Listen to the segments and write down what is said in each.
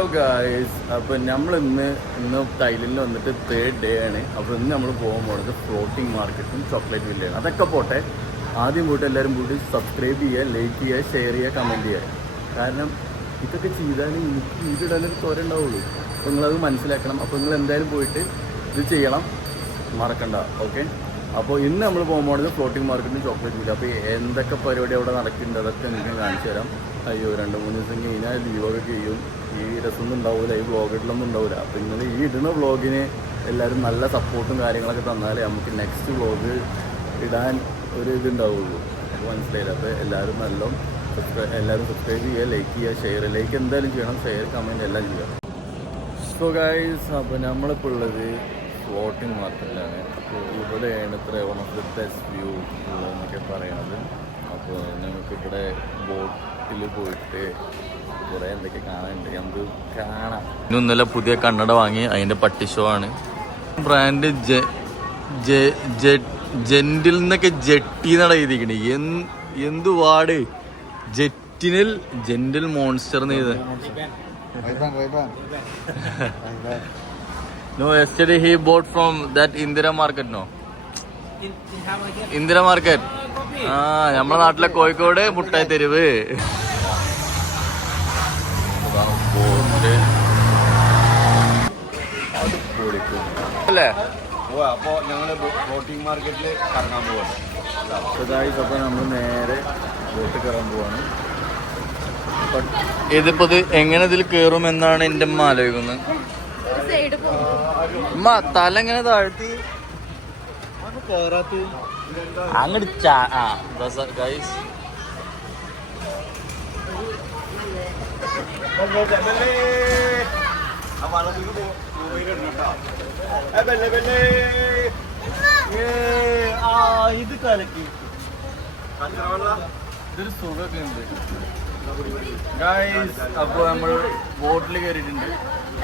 Hello guys, അപ്പോൾ നമ്മൾ ഇന്ന് തൈലൻഡിൽ വന്നിട്ട് 3rd ഡേ ആണ്. അപ്പോൾ ഇന്ന് നമ്മൾ പോകാൻ പോകുന്നത് ഫ്ലോട്ടിംഗ് മാർക്കറ്റും ചോക്ലേറ്റ് വില്ലയാണ്. അതൊക്കെ പോട്ടെ, ആദ്യം പോയിട്ട് എല്ലാവരും കൂടി സബ്സ്ക്രൈബ് ചെയ്യുക, ലൈക്ക് ചെയ്യുക, ഷെയർ ചെയ്യുക, കമൻറ്റ് ചെയ്യുക. കാരണം ഇതൊക്കെ ചെയ്താൽ എനിക്ക് ഇതിടാനൊരു തോര ഉണ്ടാവുള്ളൂ. അപ്പോൾ നിങ്ങളത് മനസ്സിലാക്കണം. അപ്പോൾ നിങ്ങൾ എന്തായാലും പോയിട്ട് ഇത് ചെയ്യണം, മറക്കണ്ട. ഓക്കെ, അപ്പോൾ ഇന്ന് നമ്മൾ പോകാൻ പോകുന്നത് ഫ്ലോട്ടിംഗ് മാർക്കറ്റും ചോക്ലേറ്റ് വില്ല. അപ്പോൾ എന്തൊക്കെ പരിപാടി അവിടെ നടക്കുന്നുണ്ട് അതൊക്കെ നിങ്ങൾക്ക് കാണിച്ചു തരാം. അയ്യോ 2-3 ദിവസം കഴിഞ്ഞാൽ ലീവൊക്കെ ചെയ്യും. ഈ രസമൊന്നും ഉണ്ടാവില്ല, ഈ വ്ളോഗിലൊന്നും ഉണ്ടാവില്ല. അപ്പോൾ നിങ്ങൾ ഈ ഇടുന്ന വ്ളോഗിന് എല്ലാവരും നല്ല സപ്പോർട്ടും കാര്യങ്ങളൊക്കെ തന്നാലേ നമുക്ക് നെക്സ്റ്റ് വ്ളോഗ് ഇടാൻ ഒരു ഇതുണ്ടാവുള്ളൂ. അപ്പോൾ മനസ്സിലായില്ല. അപ്പോൾ എല്ലാവരും എല്ലാവരും സബ്സ്ക്രൈബ് ചെയ്യുക, ലൈക്ക് ചെയ്യുക, ഷെയർ. ലൈക്ക് എന്തായാലും ചെയ്യണം, ഷെയർ കമൻറ്റ് എല്ലാം ചെയ്യുക. സോ ഗൈസ്, അപ്പോൾ നമ്മളിപ്പോൾ ഉള്ളത് ഫ്ലോട്ടിംഗ് മാർക്കറ്റിലാണ്. അപ്പോൾ ഇവിടെയാണ് one of the best view ഉള്ളതെന്നൊക്കെ പറയണത്. അപ്പോൾ നമുക്ക് ഇവിടെ ബോട്ടിൽ പോയിട്ട് കുറേ എന്തൊക്കെ കാണാനുണ്ട്, നമുക്ക് കാണാം. ഇന്നലെ പുതിയ കണ്ണട വാങ്ങി, അതിൻ്റെ പട്ടി ഷോ ആണ്. ബ്രാൻഡ് ജെന്റിൽ നിന്നൊക്കെ ജെട്ടി എന്നാണ് എഴുതിക്കണേ. എന്ത് വാട് ജെന്റിൽ മോൺസ്റ്റർ എന്ന് എഴുതാൻ. No, yesterday he bought from that Indira market, no? Indira market. നമ്മളെ നാട്ടിലെ കോഴിക്കോട് മുട്ടായി തെരുവ്. അല്ലേ? അപ്പോൾ ഞങ്ങൾ ബോട്ടിംഗ് മാർക്കറ്റിൽ കറങ്ങാൻ പോവാണ്. അപ്പോൾ നമ്മൾ നേരെ ബോട്ട് കയറാൻ പോവാണ്. ഇതിപ്പോ ഇത് എങ്ങനെ ഇതിൽ കയറുമെന്നാണ് എൻ്റെ അമ്മ ആലോചിക്കുന്നത്. അമ്മ തല എങ്ങനെ താഴ്ത്തി അങ്ങോട്ട് ഗൈസ്. ഇത് കലക്കി ഇതൊരു സുഖമൊക്കെ ഉണ്ട് ഗൈസ്. അപ്പോൾ നമ്മൾ ബോട്ടിൽ കയറിയിട്ടുണ്ട്.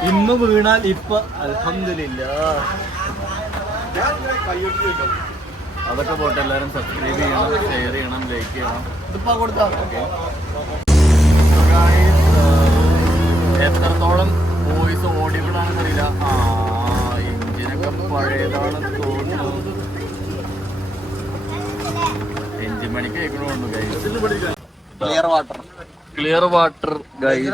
ഇന്ന് വീണാൽ ഇപ്പൊ അൽഹംദുലില്ലാ. അതൊക്കെ പോട്ടെ, എല്ലാവരും സബ്സ്ക്രൈബ് ചെയ്യണം, ഷെയർ ചെയ്യണം, ലൈക്ക് ചെയ്യണം. ഇതിപ്പോ കൊടുത്താൽ എത്രത്തോളം വോയിസ് ഓഡിബിൾ ആണെന്ന് അറിയില്ല. എഞ്ചിനൊക്കെ പഴയതാണെന്ന് തോന്നുന്നു. എഞ്ചിൻ പണിക്ക് കേൾക്കണമുണ്ട് guys. Clear water guys.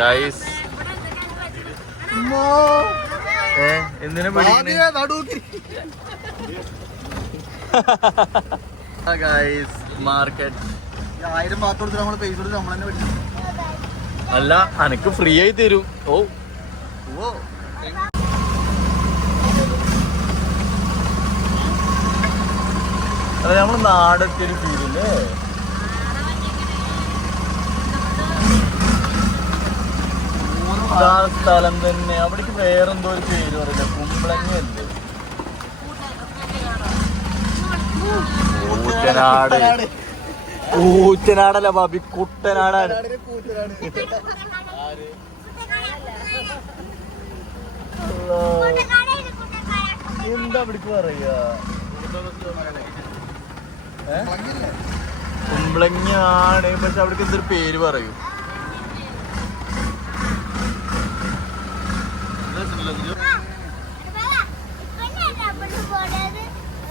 Guys എന്തിനാ ഗൈസ് മാർക്കറ്റ് 1000 ബാത്ത് കൊടുത്തിട്ട് നമ്മള് പൈസ കൊടുത്ത് നമ്മൾ തന്നെ പഠിച്ചു. അല്ല, അനക്ക് ഫ്രീ ആയി തരും. ഓ അല്ല, നമ്മള് നാടൊക്കെ ഒരു ഫീലില്ലേ. സ്ഥലം തന്നെ. അവിടേക്ക് വേറെന്തോ ഒരു പേര് പറയില്ല, കുമ്പളങ്ങല്ലേ. ഊറ്റനാടല്ല ബാബി, കുട്ടനാടാണ്. എന്താ അവിടേക്ക് പറയാ, കുമ്പളങ്ങാണ്. പക്ഷെ അവിടേക്ക് എന്തൊരു പേര് പറയും.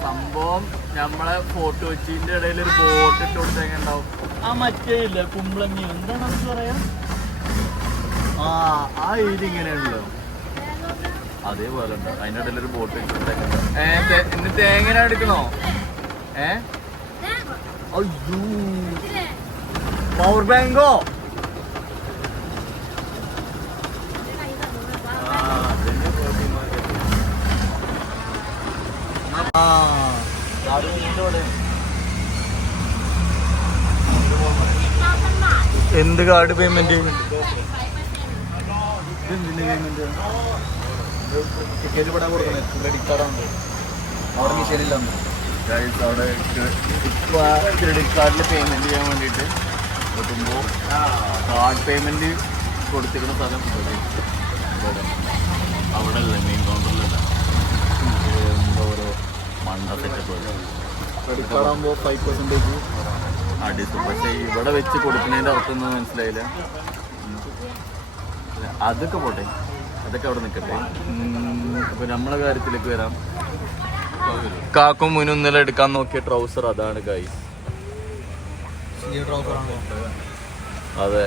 സംഭവം നമ്മളെ ഫോർട്ട് കൊച്ചിന്റെ ഇടയിൽ ഒരു ബോട്ട് ഇട്ട് കൊടുത്താൽ എങ്ങനെ ഉണ്ടാവും? മറ്റേ ഇല്ല കുമ്പളങ്ങി, എന്താണ് നമുക്ക് പറയാ, ആ ഏരിയ ഇങ്ങനെയാണല്ലോ, അതേപോലെ ഉണ്ട്. അതിൻ്റെ ഇടയിൽ ഒരു ബോട്ട് ഇട്ട് കൊടുത്താൽ ഇന്ന് തേങ്ങ എടുക്കണോ? അയ്യോ, പവർ ബാങ്കോ? എന്ത് കാർഡ് പേയ്മെന്റ്? പേയ്മെന്റ് ടിക്കറ്റ് ഇവിടെ കൊടുക്കുന്നത് ക്രെഡിറ്റ് കാർഡാണ്. അവിടെ മിഷനില്ല. അവിടെ ക്രെഡിറ്റ് കാർഡിൽ പേയ്മെന്റ് ചെയ്യാൻ വേണ്ടിയിട്ട് നോക്കുമ്പോൾ കാർഡ് പേയ്മെന്റ് കൊടുത്തിരിക്കുന്ന സ്ഥലം അവിടെ അല്ല, മെയിൻ കൗണ്ടറിലല്ല. എന്തോ ഓരോ മണ്ട സെറ്റപ്പ്. ക്രെഡിറ്റ് കാർഡ് ആകുമ്പോൾ 5% അടിച്ചു. പക്ഷേ ഇവിടെ വെച്ച് കൊടുക്കുന്നതിൻ്റെ അർത്ഥമൊന്നും മനസ്സിലായില്ല. അതൊക്കെ പോട്ടെ, അതൊക്കെ അവിടെ നിൽക്കട്ടെ. അപ്പോൾ നമ്മളെ കാര്യത്തിലേക്ക് വരാം. കാക്കും മുന്നിൽ എടുക്കാൻ നോക്കിയ ട്രൗസർ അതാണ് ഗൈസ്. അതെ.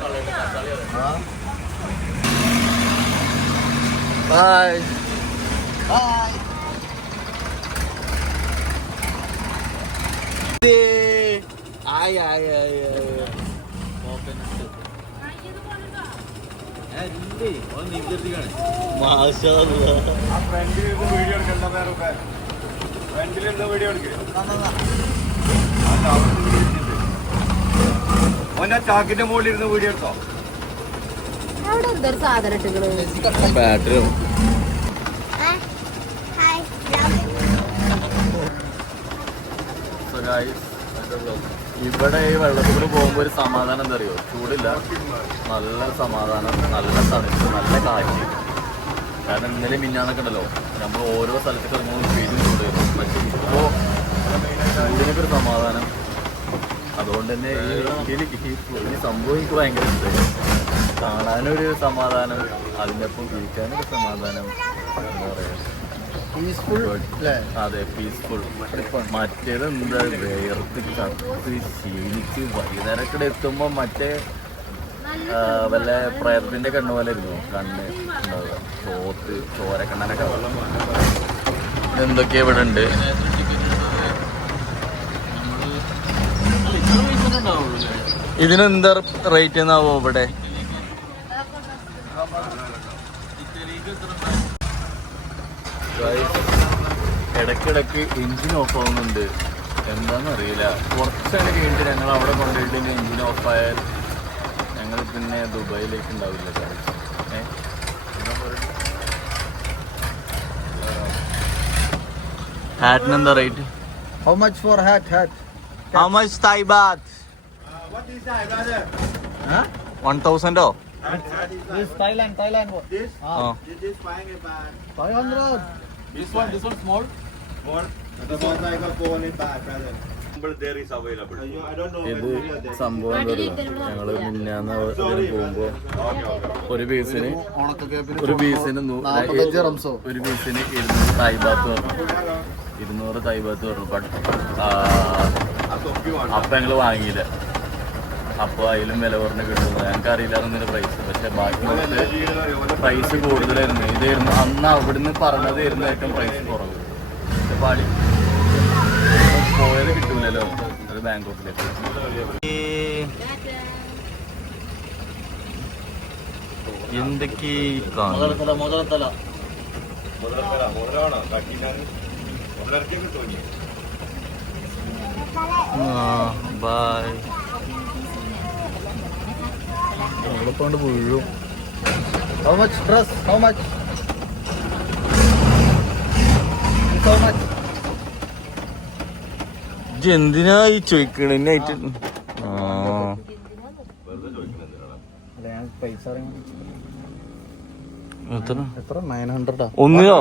ബൈ. ചാക്കിന്റെ മുകളിൽ ഇരുന്ന് വീഡിയോ എടുത്തോ. ബാറ്ററി ഇവിടെ ഈ വെള്ളത്തിൽ പോകുമ്പോൾ ഒരു സമാധാനം എന്താ അറിയോ? ചൂടില്ല, നല്ല സമാധാനം, നല്ല തണുപ്പ്, നല്ല കാറ്റ്. കാരണം ഇന്നലെ മിന്നാന്നൊക്കെ ഉണ്ടല്ലോ, നമ്മൾ ഓരോ സ്ഥലത്തേക്ക് ഇറങ്ങുമ്പോൾ പേരും ചൂട് വരും. പക്ഷേ ഇപ്പോൾ ചൂടിനൊക്കെ ഒരു സമാധാനം. അതുകൊണ്ട് തന്നെ ഈ സംഭവം എനിക്ക് ഭയങ്കര ഇഷ്ടമായി. കാണാനൊരു സമാധാനം, അതിൻ്റെ ഒപ്പം ഇരിക്കാനൊരു സമാധാനം, എന്താ പറയുക, അതെ, പീസ്ഫുൾ. മറ്റേത് എന്താ വേർത്ത് ചത്ത് ക്ഷീണിച്ച് വൈകുന്നേരക്കടെ എത്തുമ്പോ മറ്റേ വല്ല പ്രയത്നത്തിന്റെ കണ്ണ് പോലെ ഇരുന്നു കണ്ണ് ഉണ്ടാവുക, ചോരക്കണ്ണനൊക്കെ. എന്തൊക്കെയാ ഇവിടെ ഉണ്ട്? ഇതിനെന്താ റേറ്റ് എന്നാവോ ഇവിടെ? ഇടയ്ക്കിടയ്ക്ക് എൻജിൻ ഓഫ് ആവുന്നുണ്ട്, എന്താണെന്ന് അറിയില്ല. കുറച്ചാണ് കഴിഞ്ഞിട്ട് ഞങ്ങൾ അവിടെ കൊണ്ടുപോയിട്ട് എൻജിൻ ഓഫായാൽ ഞങ്ങൾ പിന്നെ ദുബായിലേക്ക് ഉണ്ടാവില്ല. ഹാറ്റിന് എന്താ rate? How much for hat? How much Thai baht? What is Thai brother? 1,000 ഓ? This Thailand. What? This? This is 500. This one small. Small. The one I got 400 baht brother. There is available. I don't know. ഇത് സംഭവം എന്താ പറയുക, ഞങ്ങൾ മിന്നാന്ന് പോകുമ്പോൾ ഒരു പീസിന് 200 തായ് ബാത്ത് പറഞ്ഞു. 200 തായ് ബാത്ത് പറഞ്ഞു. അപ്പം ഞങ്ങൾ വാങ്ങിയില്ല. അപ്പോൾ അതിലും വില കുറഞ്ഞ് കിട്ടുന്നു. ഞങ്ങൾക്ക് അറിയില്ലായിരുന്നില്ല പ്രൈസ്. പക്ഷെ ബാക്കി പ്രൈസ് കൂടുതലായിരുന്നു. ഇതായിരുന്നു അന്ന് അവിടുന്ന് പറഞ്ഞതായിരുന്നു ഏറ്റവും പ്രൈസ് കുറവ്. പാടി പോയത് കിട്ടൂലല്ലോ അത് ബാങ്കോക്കിലേക്ക്. എന്തൊക്കെ ബൈ. നമ്മളിപ്പോണ്ട് വീഴും. How much dress? How much? How much? എന്തിനാ ഈ ചോദിക്കണായിട്ട്? എത്ര 900 ഒന്നിനോ?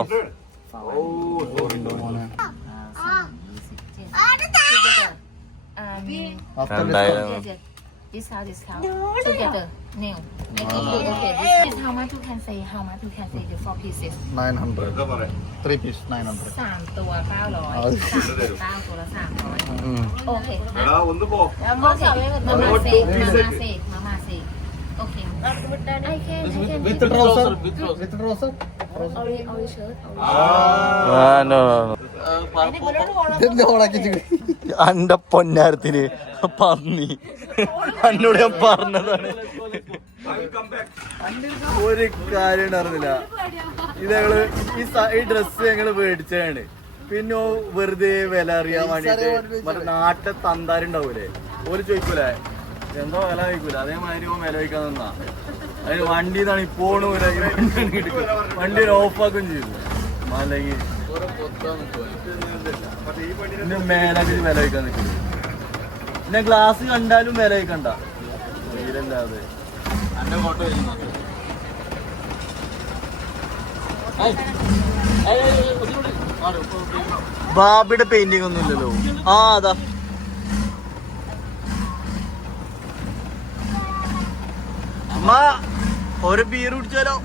This how discount together new. Okay, this is how much you can say. How much you can say the 4 pieces. 900. 3 piece 900. 3 ตัว 900 3 ตัวละ 300 Okay. Okay. Mama say. Okay. I can. With trouser. With trouser. Only shirt. no. അന്റെ പൊന്നാരത്തിന് പന്നി എന്നോട് ഞാൻ പറഞ്ഞതാണ്. ഒരു കാര്യം ഉണ്ടായിരുന്നില്ല. ഇത് ഞങ്ങള് ഈ ഡ്രസ്സ് ഞങ്ങള് മേടിച്ചതാണ്. പിന്നെ വെറുതെ വില അറിയാൻ വേണ്ടിട്ട് മറ്റേ നാട്ടെ തന്താരുണ്ടാവൂലേ, ഓര് ചോദിക്കൂലേ എന്തോ വില കഴിക്കൂല, അതേമാതിരി വില കഴിക്കാൻ നിന്നാ അതിന് വണ്ടി നിന്നാണ് ഇപ്പോഴും വണ്ടി ഓഫാക്കുകയും ചെയ്തു. അല്ലെങ്കിൽ പിന്നെ മേലാക്കി വില കഴിക്കാൻ നിൽക്കുന്നു. പിന്നെ ഗ്ലാസ് കണ്ടാലും വില കഴിക്കണ്ട, തീരല്ലാതെ. ബാബിയുടെ പെയിന്റിംഗ് ഒന്നും ഇല്ലല്ലോ. ആ അതാ അമ്മ ഒരു ബീർ കുടിച്ചാലോ?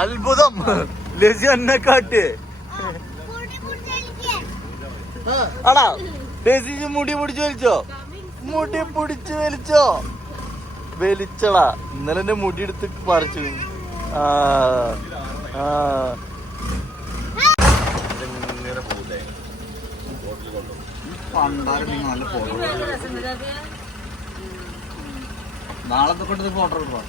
അത്ഭുതം ലസി എന്നെ കാട്ട് ആടാ. ലസി മുടി പിടിച്ച് വലിച്ചോ? മുടി പിടിച്ച് വലിച്ചടാ. ഇന്നലെ എന്റെ മുടി എടുത്ത് പറിച്ചു. നാളത്തെ കൊണ്ട് ഫോട്ടോ എടുക്കാം.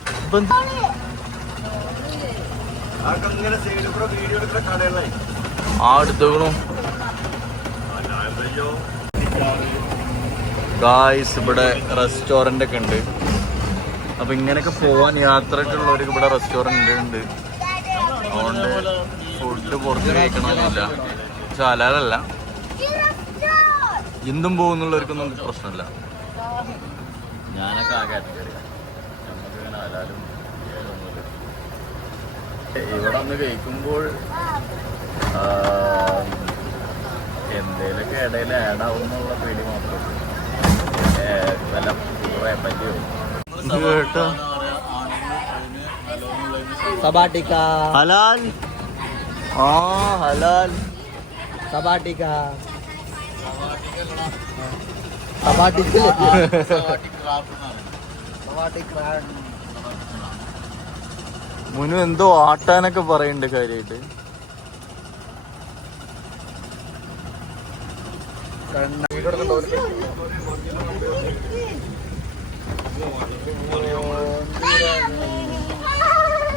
ആ എടുത്തോളൂ ഗായ്സ്. ഇവിടെ റെസ്റ്റോറന്റ് ഒക്കെ ഉണ്ട്. അപ്പൊ ഇങ്ങനെയൊക്കെ പോവാൻ യാത്രയായിട്ടുള്ളവർക്ക് ഇവിടെ റെസ്റ്റോറന്റ് ഉണ്ട്. അതുകൊണ്ട് ഫുഡ് പുറത്ത് കഴിക്കണമെന്നില്ല. പക്ഷെ ഹലാലല്ല. എന്തും പോകുന്നുള്ളവർക്കൊന്നും പ്രശ്നമില്ല. ഞാനൊക്കെ ആ കാറ്റഗറിയാണ്. നമുക്കിങ്ങനെ ഹലാലും ഇവിടെ ഒന്ന് കഴിക്കുമ്പോൾ എന്തേലൊക്കെ ഇടയിൽ ആഡ് ആവുന്നുള്ള പേടി മാത്രമേ വല്ല കുറേ പറ്റിയോ കേട്ടോ. സബാട്ടിക്ക ഹലാൽ. ആ ഹലാൽ സബാട്ടിക്ക മുനു എന്തോ ആട്ടാനൊക്കെ പറയുന്നുണ്ട് കാര്യമായിട്ട്.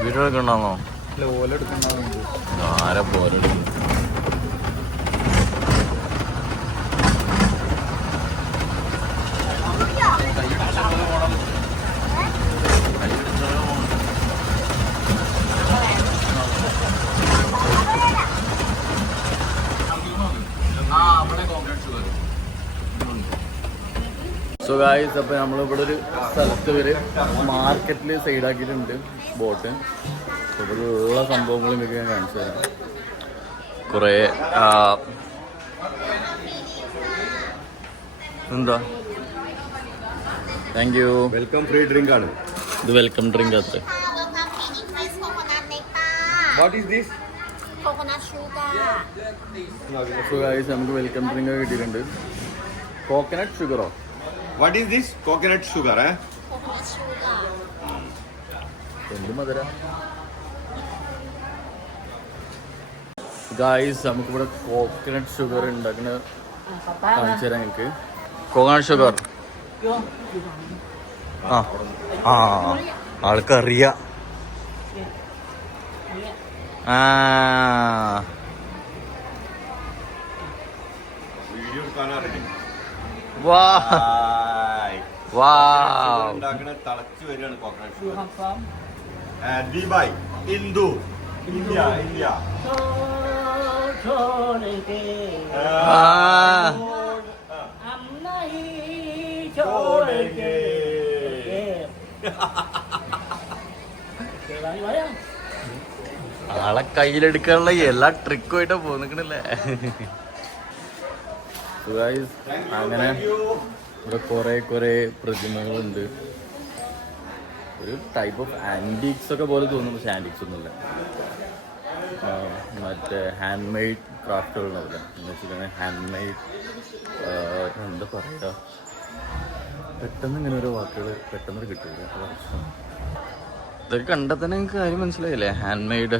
വീഡിയോ എടുക്കണ്ടാന്നോ? ആരെ പോലെ സോ ഗായ്സ്, അപ്പോൾ നമ്മളിവിടെ ഒരു സ്ഥലത്ത് വരെ മാർക്കറ്റിൽ സൈഡാക്കിയിട്ടുണ്ട് ബോട്ട്. ഇവിടെയുള്ള സംഭവങ്ങൾ നിങ്ങൾക്ക് ഞാൻ കാണിച്ചു തരാം. കുറേ എന്താ thank you. Welcome free drink ആണ് ഇത്. വെൽക്കം ഡ്രിങ്ക് അത്. What is this? coconut sugar. So guys, നമുക്ക് വെൽക്കം ഡ്രിങ്ക് കിട്ടിയിട്ടുണ്ട്. കോക്കനട്ട് ഷുഗറോ? What is this? Coconut sugar, eh? Coconut sugar. എന്ത് മധുര ഗായ്സ്. നമുക്കിവിടെ കോക്കനട്ട് ഷുഗർ ഉണ്ടാക്കുന്ന കാണിച്ചു തരാം നിങ്ങൾക്ക്. കോക്കനട്ട് ഷുഗർ ആ ആ ആൾക്കറിയാം. വീഡിയോ എടുക്കാനറിയാം. വാ വാ തളച്ചു വരികയാണ് കോക്കനട്ട് ഷുഗർ. Dubai, India. ആളെ കയ്യിലെടുക്കാനുള്ള എല്ലാ ട്രിക്കുമായിട്ടാ പോന്നിക്കണല്ലേ. അങ്ങനെ ഇവിടെ കുറെ പ്രതിമകളുണ്ട്. ഒരു ടൈപ്പ് ഓഫ് ആൻറ്റീക്സ് ഒക്കെ പോലെ തോന്നും, പക്ഷെ ആൻറ്റീക്സ് ഒന്നുമില്ല. മറ്റേ ഹാൻഡ് മെയ്ഡ് ക്രാഫ്റ്റുകളുണ്ടാവില്ല എന്ന് വെച്ചിട്ടുണ്ടെങ്കിൽ ഹാൻഡ് മെയ്ഡ് എന്താ പറയുക, പെട്ടെന്ന് ഇങ്ങനെ ഓരോ വാക്കുകൾ പെട്ടെന്ന് കിട്ടില്ല. ഇതൊക്കെ കണ്ടാൽ തന്നെ നിങ്ങൾക്ക് കാര്യം മനസ്സിലായില്ലേ? ഹാൻഡ് മെയ്ഡ്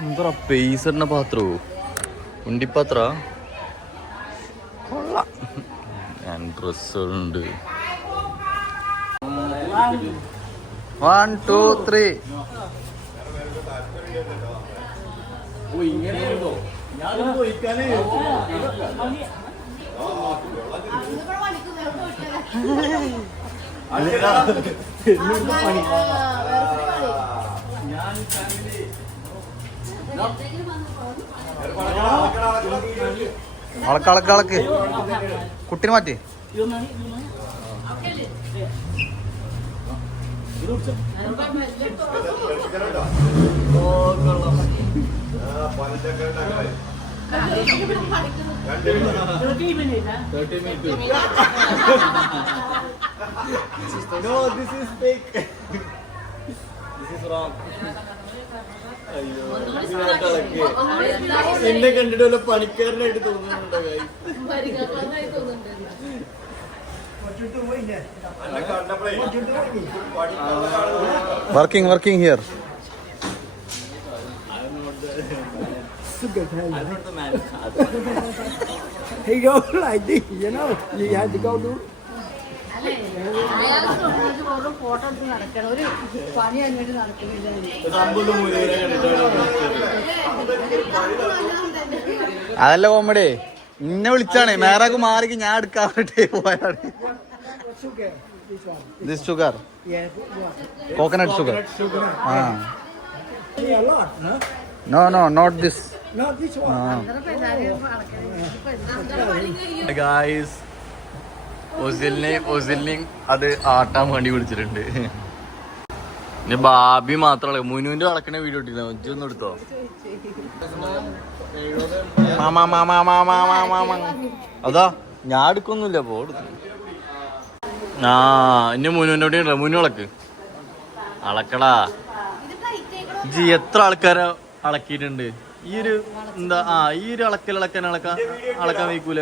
എന്താ പേസറിന്റെ പാത്രവും ഉണ്ടിപ്പാത്ര കൊള്ളാം. ഡ്രസ്സുകളുണ്ട്. 1 2 3. അളക്ക് കുട്ടിനെ മാറ്റി No, this is fake. This is wrong. അയ്യോ എന്നെ കണ്ടിട്ട് വല്ല പണിക്കാരനായിട്ട് തോന്നുന്നുണ്ടോ guys? Working here He goes like this, you know. You have to go do. Photo എടുത്ത് നടക്കണം ഒരു പണി അങ്ങോട്ട് നടക്കുന്നില്ല. അതല്ല കോമഡി ഇന്നെ വിളിച്ചാണ് മേറാക്ക് മാറിക്ക് ഞാൻ എടുക്കാൻ വേണ്ടി പോയാണ് Sugar, this one. This sugar Yeah, this one. Coconut sugar ആ See a lot, no? No not this Not this one. Guys ഒസിലിനെയും അത് ആട്ടാൻ വേണ്ടി വിളിച്ചിട്ടുണ്ട്. പിന്നെ ബാബി മാത്രമല്ല മുനുവിന്റെ അളക്കണ വീഡിയോ ഇട്ടിരുന്നു. ഒന്നും എടുത്തോ അതാ ഞാൻ എടുക്കൊന്നുമില്ല പോ ആ ഇനി മുനുവിന്റെ അവിടെ ഉണ്ടോ മുനു അളക്ക് അളക്കടാ ജി എത്ര ആൾക്കാരെ അളക്കിയിട്ടുണ്ട് ഈ ഒരു എന്താ ഈ ഒരു അളക്കാൻ വയ്ക്കൂല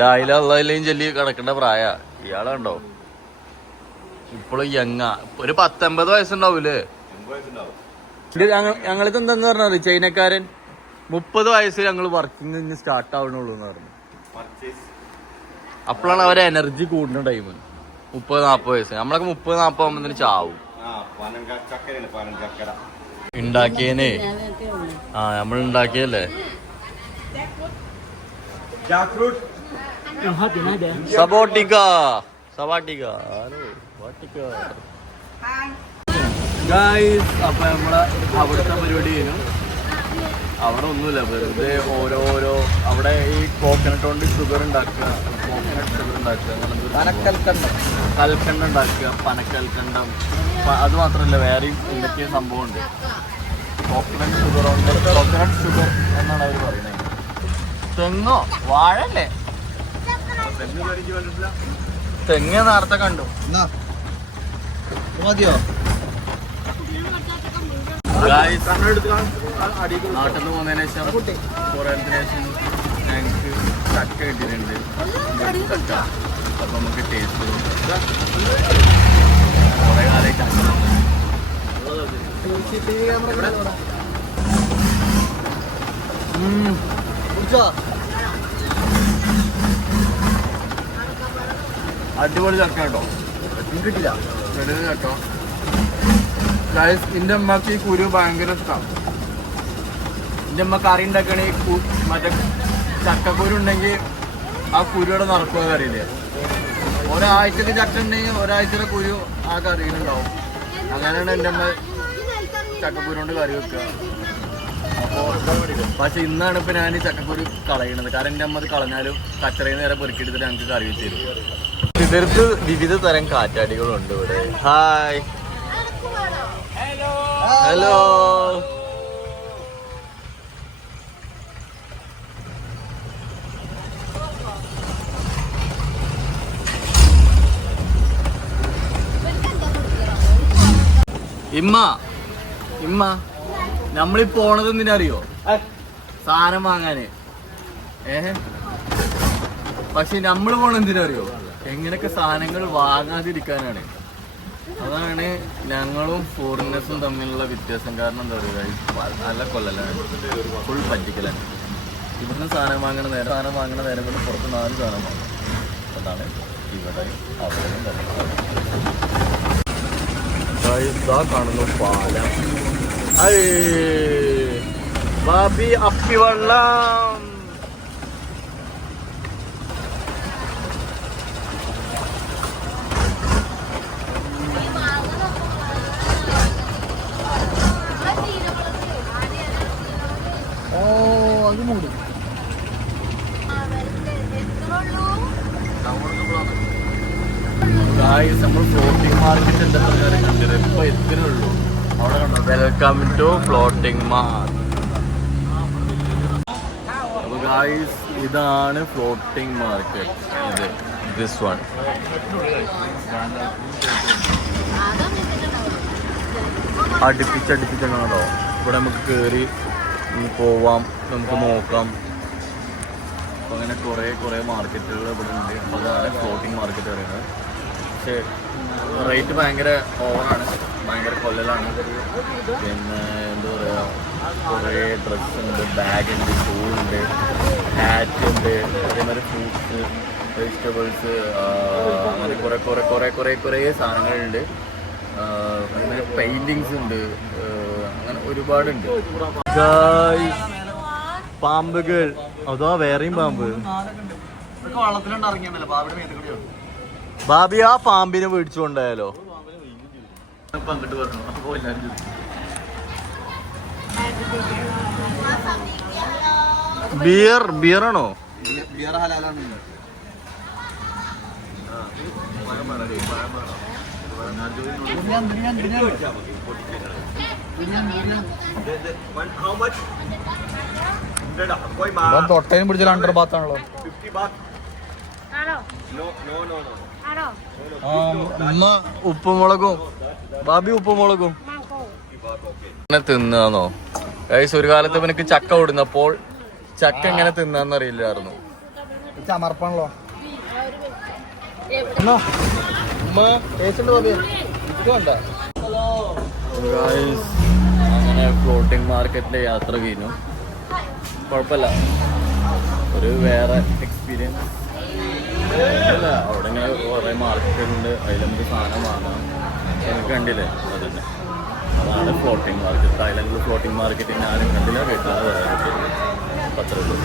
ലായിലും ചൊല്ലി കിടക്കേണ്ട പ്രായ ഇയാളുണ്ടോ ഇപ്പോഴും യങ്ങ ഒരു 19 വയസ്സുണ്ടാവൂലേ. ഞങ്ങളിത് എന്താന്ന് പറഞ്ഞത് ചൈനക്കാരൻ 30 വയസ്സിൽ ഞങ്ങൾ വർക്കിംഗ് സ്റ്റാർട്ട് ആവണുള്ളൂ എന്ന് പറഞ്ഞു. അപ്പോഴാണ് അവരെ എനർജി കൂടുന്ന ടൈം 30-40 വയസ്സ്. നമ്മളൊക്കെ 40-40 ആകുമ്പോ ചാവും. ഉണ്ടാക്കിയേനെ നമ്മൾ ഉണ്ടാക്കിയല്ലേ സബോട്ടിക്ക ഗായ്സ്. അപ്പൊ നമ്മളെ അവിടുത്തെ പരിപാടി കഴിഞ്ഞു. അവിടെ ഒന്നുമില്ല, വെറുതെ ഓരോരോ അവിടെ ഈ കോക്കനട്ട് കൊണ്ട് ഷുഗർ ഉണ്ടാക്കുക, കൽക്കണ്ട ഉണ്ടാക്കുക, പനക്കൽക്കണ്ടം. അത് മാത്രമല്ല വേറെയും എന്തൊക്കെയോ സംഭവം ഉണ്ട്. കോക്കനട്ട് ഷുഗർ എന്നാണ് അവർ പറയുന്നത്. തെങ്ങോ വാഴല്ലേ തെങ്ങ് നേരത്തെ കണ്ടു. മതിയോ നാട്ടിൽ നിന്ന് പോകുന്നതിന് ശേഷം കുറേത്തിന് ശേഷം ഞങ്ങൾക്ക് ചക്ക കിട്ടിയിട്ടുണ്ട്. ചക്ക അപ്പൊ നമുക്ക് ടേസ്റ്റ് കുറേ കാലമായി ചക്ക അടിപൊളി ചക്ക കേട്ടോ. കിട്ടില്ല ചക്ക. എൻ്റെ അമ്മക്ക് ഈ കുരു ഭയങ്കര ഇഷ്ടമാണ്. എൻ്റെ അമ്മ കറി ഉണ്ടാക്കണേ മറ്റേ ചക്കക്കുരു ഉണ്ടെങ്കിൽ ആ കുരുവിടെ നടക്കുക കറിയില്ലേ. ഒരാഴ്ചക്ക് ചക്ക ഉണ്ടെങ്കിൽ ഒരാഴ്ചയുടെ കുരു ആ കറിയിലുണ്ടാവും. അങ്ങനെയാണ് എൻ്റെ അമ്മ ചക്കക്കുരു കൊണ്ട് കറി വെക്കുക. അപ്പോൾ പക്ഷെ ഇന്നാണ് ഇപ്പം ഞാൻ ഈ ചക്കക്കുരു കളയണത്. കാരണം എൻ്റെ അമ്മ അത് കളഞ്ഞാലും കച്ചറയിൽ നേരെ പെറുക്കിയെടുത്തിട്ട് ഞങ്ങൾക്ക് കറി വെച്ച് തരും. ഇതിർക്ക് വിവിധ തരം കാറ്റാടികളുണ്ട് ഇവിടെ. Hi hello. ഇമ്മ നമ്മളീ പോണത് എന്തിനറിയോ? സാധനം വാങ്ങാന്. പക്ഷെ നമ്മള് പോണത് എന്തിനറിയോ? എങ്ങനെയൊക്കെ സാധനങ്ങൾ വാങ്ങാതിരിക്കാനാണ്. അതാണ് ഞങ്ങളും ഫോറിനേഴ്സും തമ്മിലുള്ള വ്യത്യാസം. കാരണം എന്താ പറയുക, നല്ല കൊല്ലലാണ്, ഫുൾ പറ്റിക്കലാണ്. ഇവിടുന്ന് സാധനം വാങ്ങണ നേരം കൊണ്ട് പുറത്ത് 4 സാധനം വാങ്ങും. അതാണ് ഇവിടെ അവിടെ കാണുന്നു പാലം. ബാബി അപ്പി വെള്ളം. ഗായ്സ് നമ്മൾ ഫ്ലോട്ടിംഗ് മാർക്കറ്റ് എന്താ പറയുക ഇപ്പൊ എത്തിനുള്ളൂ. അവിടെ കണ്ടോ വെൽക്കം ടു ഫ്ലോട്ടിംഗ് മാർക്കറ്റ്. അപ്പൊ ഗായ്സ് ഇതാണ് ഫ്ലോട്ടിംഗ് മാർക്കറ്റ്. ഇത് ദിസ് വൺ. അടുപ്പിച്ചടുപ്പിച്ചാണോ ഇവിടെ നമുക്ക് കയറി പോവാം, നമുക്ക് നോക്കാം. അപ്പോൾ അങ്ങനെ കുറേ മാർക്കറ്റുകൾ ഇവിടെ ഉണ്ട്. അപ്പോൾ അതാണ് ഫ്ലോട്ടിംഗ് മാർക്കറ്റ് പറയുന്നത്. പക്ഷേ റേറ്റ് ഭയങ്കര ഓവറാണ്, ഭയങ്കര കൊല്ലലാണ്. പിന്നെ എന്താ പറയുക, കുറേ ഡ്രസ്സ് ഉണ്ട്, ബാഗ് ഉണ്ട്, ഷൂ ഉണ്ട്, ഹാറ്റ് ഉണ്ട്, അതേമാതിരി ഫ്രൂട്ട്സ്, വെജിറ്റബിൾസ്, അങ്ങനെ കുറേ സാധനങ്ങളുണ്ട്. അങ്ങനെ പെയിൻറ്റിങ്സ് ഉണ്ട്, അങ്ങനെ ഒരുപാടുണ്ട്. പാമ്പുകൾ, അതോ വേറെയും പാമ്പ്. ബാബി ആ പാമ്പിനെ മേടിച്ചു കൊണ്ടായാലോ? അങ്ങോട്ട് പറഞ്ഞു. അപ്പൊ എല്ലാവരും ബിയറാണോ? ബിയർ ഹലാലാണ്. തൊട്ടയും പിടിച്ച അണ്ടർ ബാത്താണല്ലോ. ഉപ്പുമുളകും ബാബി ഉപ്പുമുളകും തിന്നാന്നോ? ഗൈസ് ഒരു കാലത്ത് ഇവനക്ക് ചക്ക കൊടുന്നപ്പോൾ ചക്ക എങ്ങനെ തിന്നാന്നറിയില്ലായിരുന്നു. ചമർപ്പാണല്ലോ. അങ്ങനെ ഫ്ലോട്ടിംഗ് മാർക്കറ്റിന്റെ യാത്ര കഴിഞ്ഞു. കുഴപ്പമില്ല, ഒരു വേറെ എക്സ്പീരിയൻസ്. അല്ല അവിടെ ഇങ്ങനെ കുറേ മാർക്കറ്റ് ഉണ്ട്, അതിൽ നമുക്ക് സാധനം വാങ്ങാം. എനിക്ക് കണ്ടില്ലേ, അതന്നെ അതാണ് ഫ്ലോട്ടിംഗ് മാർക്കറ്റ്. തായ്ലൻഡിൽ ഫ്ലോട്ടിംഗ് മാർക്കറ്റ് ഞാനും കണ്ടില്ല, കേട്ടാണ് അത്രേ ഉള്ളൂ.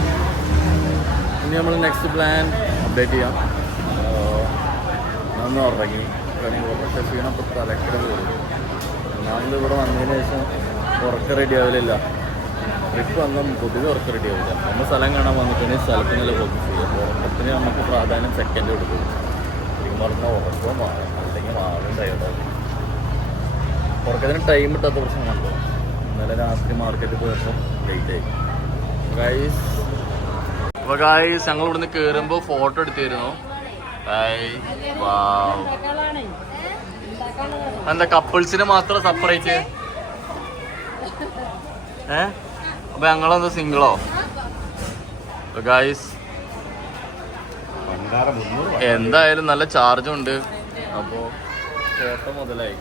ഇനി നമ്മൾ നെക്സ്റ്റ് പ്ലാൻ അപ്ഡേറ്റ് ചെയ്യാം. ഒന്ന് ഉറങ്ങി കുറച്ച് ക്ഷീണപ്പോൾ തലക്കട കയറി. ഒന്നാമത് ഇവിടെ വന്നതിന് ശേഷം ഉറക്കം റെഡി ആവില്ല. ട്രിപ്പ് വന്നാൽ പൊതുവെ ഉറക്കം റെഡി ആവില്ല. നമ്മൾ സ്ഥലം കാണാൻ വന്നിട്ടുണ്ടെങ്കിൽ സ്ഥലത്തിനല്ല ഫോക്കസ് ചെയ്യുക. ഉറക്കത്തിന് നമുക്ക് പ്രാധാന്യം സെക്കൻഡ് കൊടുക്കും. ശരിക്കും പറഞ്ഞാൽ ഉറക്കം മാറും, അല്ലെങ്കിൽ ആളും ടയർഡാകും. ഉറക്കത്തിന് ടൈം ഇട്ടാത്ത പ്രശ്നം കണ്ടോ? ഇന്നലെ രാത്രി മാർക്കറ്റിൽ പോയപ്പോൾ ലേറ്റായി. അപ്പോൾ ഗായ്സ് ഞങ്ങൾ ഇവിടുന്ന് കയറുമ്പോൾ ഫോട്ടോ എടുത്തിരുന്നു. എന്താ കപ്പിൾസിന് മാത്രം സെപ്പറേറ്റ്? അപ്പൊ ഞങ്ങളെന്താ സിംഗിളോ? ഗായ്സ് എന്തായാലും നല്ല ചാർജും ഉണ്ട്. അപ്പോ ഫോട്ടോ മുതലായി.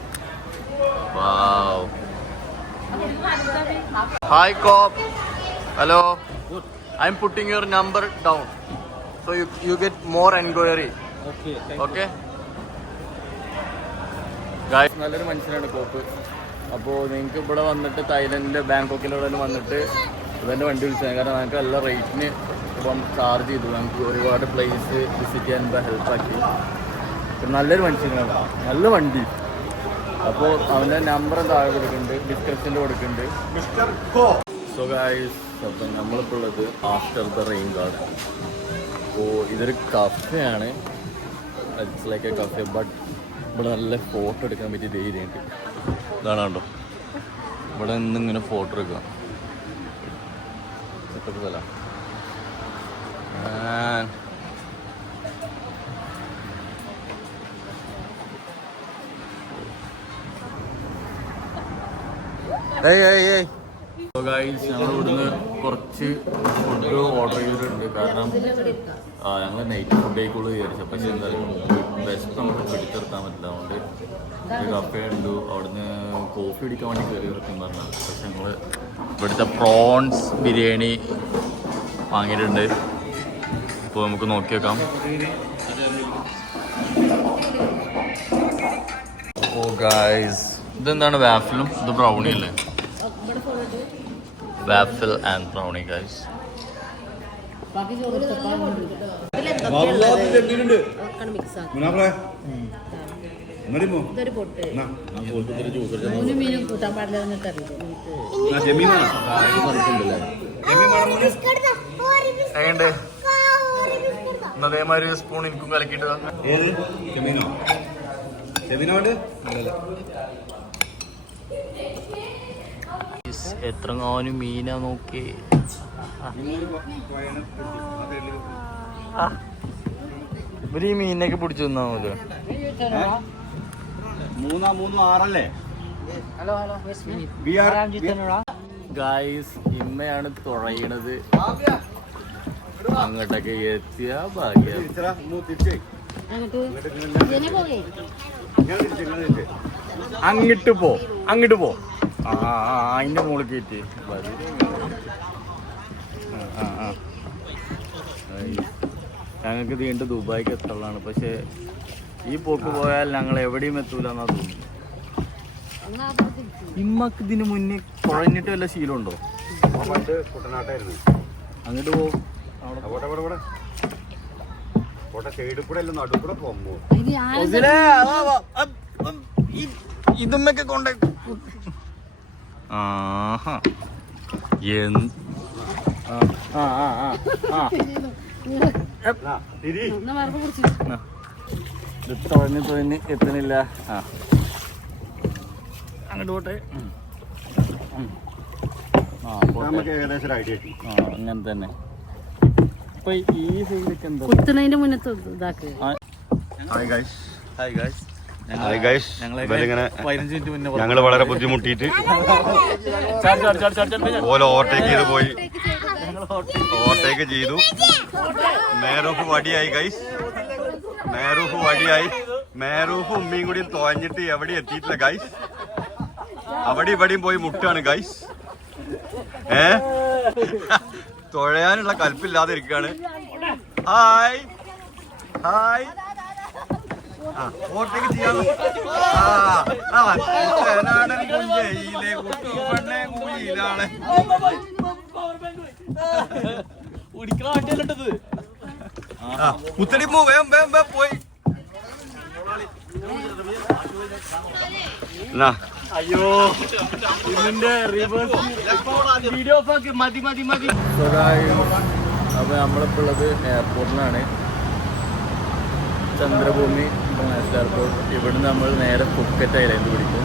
ഹായ് കോപ്പ്, hello. I am putting your number down so you get more enquiry. Okay guys, നല്ലൊരു മനുഷ്യനാണ് കോപ്പ്. അപ്പോൾ നിങ്ങൾക്ക് ഇവിടെ വന്നിട്ട് തായ്ലൻഡിലെ ബാങ്കോക്കിലൂടെ വന്നിട്ട് ഇവൻ്റെ വണ്ടി വിളിച്ചാൽ, കാരണം ഞങ്ങൾക്ക് നല്ല റേറ്റിന് ഇപ്പം ചാർജ് ചെയ്തു. ഞങ്ങൾക്ക് ഒരുപാട് പ്ലേസ് വിസിറ്റ് ചെയ്യാൻ ഹെൽപ്പാക്കി. നല്ലൊരു മനുഷ്യനാണ്, നല്ല വണ്ടി. അപ്പോൾ അവൻ്റെ നമ്പർ താഴെ കൊടുക്കുന്നുണ്ട്, ഡിസ്ക്രിപ്ഷനിൽ കൊടുക്കുന്നുണ്ട്. സോ ഗൈസ്, അപ്പം നമ്മളിപ്പോൾ ഉള്ളത് ആഫ്റ്റർ ദ റെയിൻ ഗാർഡൻ. അപ്പോൾ ഇതൊരു കഫേയാണ്, it's like a cafe. But ഇവിടെ നല്ല ഫോട്ടോ എടുക്കാൻ പറ്റിയ ധൈര്യം ഉണ്ട്. ഇതാണ് കണ്ടോ, ഇവിടെ നിന്നിങ്ങനെ ഫോട്ടോ എടുക്കാം. സെറ്റപ്പ് സ്ഥലം. ഞങ്ങൾ ഇവിടുന്ന് കുറച്ച് ഫുഡ് ഓർഡർ ചെയ്തിട്ടുണ്ട്. കാരണം ഞങ്ങൾ നൈറ്റ് ഫുഡ് കഴിക്കുള്ളൂ വിചാരിച്ചു. പക്ഷേ എന്തായാലും ബെസ്റ്റ് നമുക്ക് പിടിച്ചെടുത്താൻ പറ്റില്ല. അതുകൊണ്ട് ഒരു കഫേ ഉണ്ട്, അവിടുന്ന് കോഫി കുടിക്കാൻ വേണ്ടി കയറി വൃത്തിയും പറഞ്ഞാൽ. പക്ഷെ ഞങ്ങൾ ഇവിടുത്തെ പ്രോൺസ് ബിരിയാണി വാങ്ങിയിട്ടുണ്ട്. ഇപ്പോൾ നമുക്ക് നോക്കി വെക്കാം. ഓ ഗായ്സ്, ഇതെന്താണ് വാഫിലും ഇത് ബ്രൗണി അല്ലേ? വാഫിൽ ആൻഡ് ബ്രൗണി ഗായ്സ്. അതേമാതിരി സ്പൂൺ എനിക്കും കലക്കിയിട്ട് ഏത് ചെമീനോ ചെമീനോട് എത്രങ്ങാനും മീനാ നോക്കി. ഇവര് ഈ മീനൊക്കെ പിടിച്ചു തന്നാ മതി. 3-6 ഗായ്സ് ഇമ്മയാണ് തുഴയണത്. അങ്ങോട്ടൊക്കെ എത്തിയ ഭാഗ്യം. അങ്ങോട്ട് പോ അതിന്റെ മുകളിൽ കയറ്റി. ഞങ്ങൾക്ക് വീണ്ടും ദുബായിക്ക് എത്തുള്ളതാണ്. പക്ഷെ ഈ പോക്ക് പോയാൽ ഞങ്ങൾ എവിടെയും എത്തൂലെന്നാ തോന്നുന്നു. ഇമ്മക്ക് ഇതിന് മുന്നേ കുഴഞ്ഞിട്ട് വല്ല ശീലമുണ്ടോ? കുട്ടനാട്ടായിരുന്നു. അങ്ങോട്ട് പോ. സൈഡിൽ കൂടെ അല്ല നടുവ് കൂടെ പോകുമ്പോ ഇതുമ്മൊക്കെ കൊണ്ട് തുഴഞ്ഞ് എത്തണില്ല. അങ്ങോട്ട് പോട്ടെ. നമുക്ക് ഏകദേശം ഒരു ഐഡിയ കിട്ടി. അങ്ങനെ തന്നെ. ഇപ്പൊ ഈ സൈഡിലേക്ക് എന്താ കുത്തുന്നതിന്റെ മുന്നത്ത് ഇതാക്കുക. ഞങ്ങള് വളരെ ബുദ്ധിമുട്ടിയിട്ട് ഓല ഓവർടേക്ക് ചെയ്ത് പോയി. ഓവർടേക്ക് ചെയ്തു. മേറൂഫ് വടിയായി ഗൈസ്. മേറൂഫ് ഉമ്മയും കൂടി തുഴഞ്ഞിട്ട് എവിടെ എത്തിയിട്ടില്ല ഗൈസ്. അവിടെ ഇവിടെയും പോയി മുട്ടാണ് ഗൈസ്. തുഴയാനുള്ള കൽപ്പില്ലാതെ ഇരിക്കുകയാണ്. ഹായ് ഓവർടേക്ക് ചെയ്യാൻ കുത്തടി വേം പോയി. അയ്യോ ഇതിന്റെ റിവേഴ്സ് വീഡിയോ മതി. അപ്പൊ നമ്മളിപ്പോ ഉള്ളത് എയർപോർട്ടിലാണ്. ചന്ദ്രഭൂമി ഇന്റർനാഷണൽ എയർപോർട്ട്. ഇവിടുന്ന് നമ്മൾ നേരെ ഫുക്കറ്റ് ഐലൻഡ് പിടിക്കും.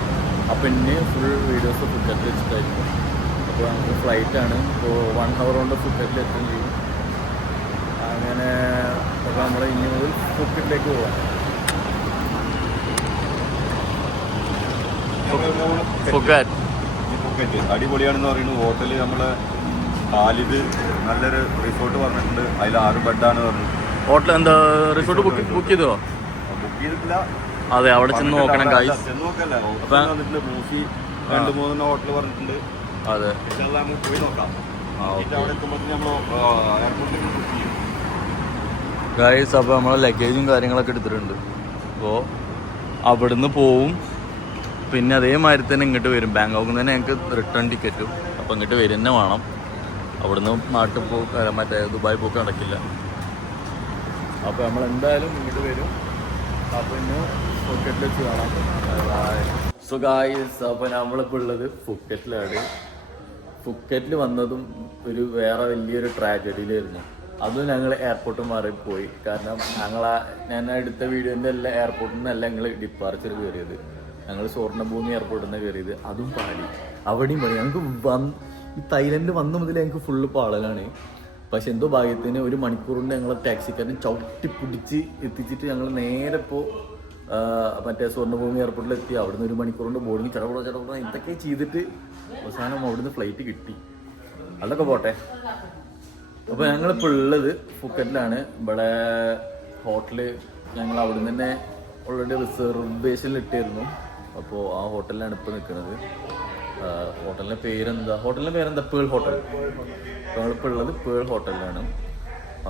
അപ്പം ഇനി ഫുൾ വീഡിയോസ് ഫുക്കറ്റിൽ വെച്ചിട്ടായിരിക്കും. അപ്പോൾ നമുക്ക് ഫ്ലൈറ്റാണ്. ഇപ്പോൾ 1 hour കൊണ്ട് ഫുക്കറ്റിൽ എത്തുകയും ചെയ്യും. അങ്ങനെ അപ്പോൾ നമ്മൾ ഇനി മുതൽ ഫുക്കറ്റിലേക്ക് പോവാം. അടിപൊളിയാണെന്ന് പറയുന്നു. ഹോട്ടല് നമ്മളെ ഖാലിദ് നല്ലൊരു റിസോർട്ട് പറഞ്ഞിട്ടുണ്ട്. അതിൽ 6 ബെഡാണ് പറഞ്ഞു. ഹോട്ടൽ എന്താ റിസോർട്ട് ബുക്ക് ചെയ്തോ? ബുക്ക് ചെയ്തിട്ടില്ല. അതെ, അവിടെ ചെന്ന് നോക്കണം ഗൈസ്. ചെന്ന് വന്നിട്ടുണ്ട്. മൂസി 2-3 ഹോട്ടൽ പറഞ്ഞിട്ടുണ്ട്. അതെ, നമുക്ക് പോയി നോക്കാം. അവിടെ എത്തുമ്പോഴത്തേക്ക് നമ്മൾ എയർപോർട്ടിൽ ബുക്ക് ചെയ്യും ഗൈസ്. അപ്പോൾ നമ്മളെ ലഗേജും കാര്യങ്ങളൊക്കെ എടുത്തിട്ടുണ്ട്. അപ്പോൾ അവിടുന്ന് പോവും. പിന്നെ അതേമാതിരി തന്നെ ഇങ്ങോട്ട് വരും. ബാങ്കോക്കിൽ നിന്ന് തന്നെ ഞങ്ങൾക്ക് റിട്ടേൺ ടിക്കറ്റും. അപ്പോൾ ഇങ്ങോട്ട് വരും തന്നെ വേണം. അവിടുന്ന് നാട്ടിൽ മറ്റേ ദുബായ് പോക്ക് നടക്കില്ല. അപ്പോൾ നമ്മൾ എന്തായാലും ഇങ്ങോട്ട് വരും. അപ്പോൾ ഇന്ന് ഫുക്കറ്റിൽ വെച്ച് കാണാം. സോ ഗായ്സ്, അപ്പോൾ നമ്മളിപ്പോൾ ഉള്ളത് ഫുക്കറ്റിലാണ്. ഫുക്കറ്റിൽ വന്നതും ഒരു വേറെ വലിയൊരു ട്രാജഡിയിലായിരുന്നു. അതും ഞങ്ങൾ എയർപോർട്ട് മാറിപ്പോയി. കാരണം ഞാൻ എടുത്ത വീഡിയോൻ്റെ എല്ലാ എയർപോർട്ടിൽ നിന്നല്ല ഞങ്ങൾ ഡിപ്പാർച്ചർ കയറിയത്. ഞങ്ങൾ സ്വർണ്ണഭൂമി എയർപോർട്ടിൽ നിന്ന് കയറിയത്. അതും പാടി, അവിടെയും പാടി. ഞങ്ങൾക്ക് ഈ തായ്ലൻഡ് വന്ന മുതൽ ഞങ്ങൾക്ക് ഫുള്ള് പാളലാണ്. പക്ഷെ എന്തോ ഭാഗ്യത്തിന് 1 മണിക്കൂർ കൊണ്ട് ഞങ്ങളെ ടാക്സിക്കാരൻ ചവിട്ടി പിടിച്ച് എത്തിച്ചിട്ട് ഞങ്ങൾ നേരെ ഇപ്പോൾ മറ്റേ സ്വർണ്ണഭൂമി എയർപോർട്ടിലെത്തി. അവിടുന്ന് 1 മണിക്കൂർ കൊണ്ട് ബോർഡിങ് ചടപട ഇതൊക്കെ ചെയ്തിട്ട് അവസാനം അവിടുന്ന് ഫ്ലൈറ്റ് കിട്ടി. അതൊക്കെ പോട്ടെ. അപ്പോൾ ഞങ്ങളിപ്പോൾ ഉള്ളത് ഫുക്കറ്റിലാണ്. ഇവിടെ ഹോട്ടല് ഞങ്ങൾ അവിടുന്ന് തന്നെ ഓൾറെഡി റിസർവേഷനിൽ ഇട്ടായിരുന്നു. അപ്പോൾ ആ ഹോട്ടലിലാണ് ഇപ്പോൾ നിൽക്കുന്നത്. ഹോട്ടലിൻ്റെ പേരെന്താ? Pearl hotel. അപ്പോൾ ഞങ്ങളിപ്പോൾ ഉള്ളത് പേൾ ഹോട്ടലിലാണ്.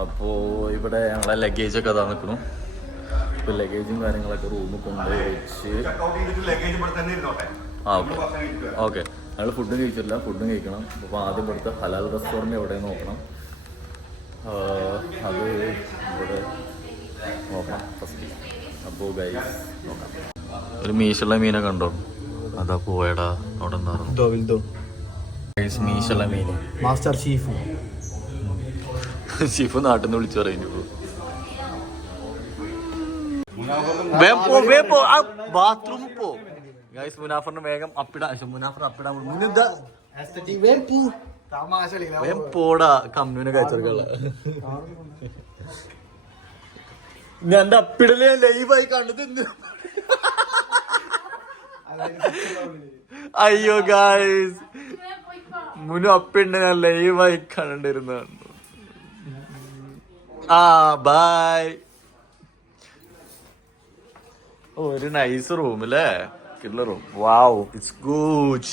അപ്പോൾ ഇവിടെ ഞങ്ങളെ ലഗേജൊക്കെ അതാ നിൽക്കണം. ഇപ്പോൾ ലഗേജും കാര്യങ്ങളൊക്കെ റൂമിൽ കൊണ്ടുവച്ച് ഓക്കെ. ഞങ്ങൾ ഫുഡും കഴിച്ചിട്ടില്ല. ഫുഡും കഴിക്കണം. അപ്പോൾ ആദ്യം ഇവിടുത്തെ ഹലാൽ റെസ്റ്റോറൻറ്റ് എവിടെ നോക്കണം. അത് ഇവിടെ നോക്കാം ഫസ്റ്റ്. അപ്പോൾ ഗൈസ് നോക്കാം. ഒരു മീശുള്ള മീനെ കണ്ടോ? അതാ പോയടാ അവിടെ ഉണ്ടായിരുന്നു. മീശുള്ള മീൻ മാസ്റ്റർ ഷീഫ് ഷീഫ് നാട്ടിൽ നിന്ന് വിളിച്ചു പറയുന്നു. ബാത്റൂമിൽ പോ ഗൈസ്. മുനാഫറിന് വേഗം മുനാഫർ അപ്പിടാൻ മുന്നെന്താ വേഗം പോടാ കമ്മ്യൂനെ കഴിച്ചെടുക്കള്ള. ഞാൻ എന്റെ അപ്പിടല് ലൈവായി കണ്ടത്. അയ്യോ ഗൈസ്, മുനു അപ്പിണ്ട് ഞാൻ ലൈവായി കണ്ടിരുന്നു. ബൈ. ഒരു നൈസ് റൂം അല്ലേ, കില്ല റൂം. Wow, it's good.